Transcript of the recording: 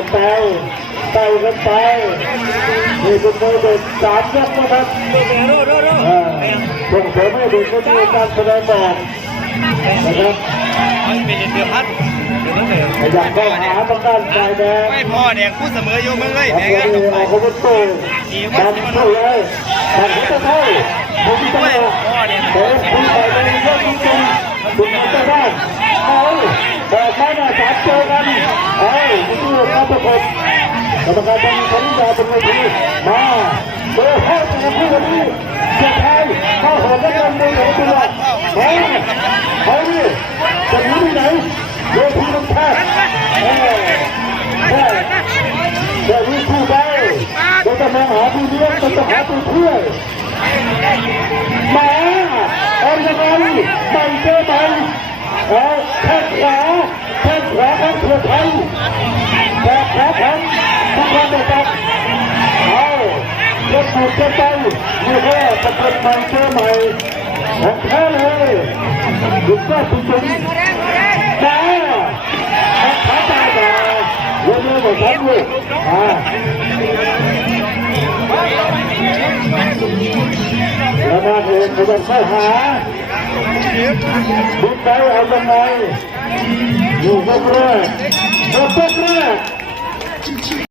กันไปกันไปนี่คือโมเดล3 ยกนะครับส่งเสริมให้เด็กได้มีการแสดงออกนะครับอยากเข้าหาทางด้านฝ่ายแดงไม่พอแดงพูดเสมออยู่มึงเลยแดงก็ต้องไปเขาเป็นโต้ดันเข้าเลยดันเข้าเข้าผมจะมาเตะคุณฝ่ายแดงยกจริงๆคุณจะได้เอาแบบไม่น่าจับเจอกันเอาดูครับทุกคนกรรมการต้องสัญญาเป็นไงดีมาเบอร์เข้าจะพูดวันนี้จะไทยเข้าหัวกันเลยในตัวมาเอาดิจะหนีไปไหนโดยที่ต้องแพ้จะวิ่งคู่ไปจะมองหาผู้เลี้ยงจะหาผู้ช่วยมาเอายังไงไม่เจอไปเอาแข้งขวาของเพื่อไทยแต่ขวาของทุกคนได้จับเอายกมือเจ้าไปนี่แค่จะเป็นใหม่เจอใหม่ของแท้เลยดุจยอดจริงๆมาขาตายมาเยอะๆหมดทั้งเลยแล้วมาเองเขาจะเข้าหาบุกไปเอายังไงอยู่ยกแรก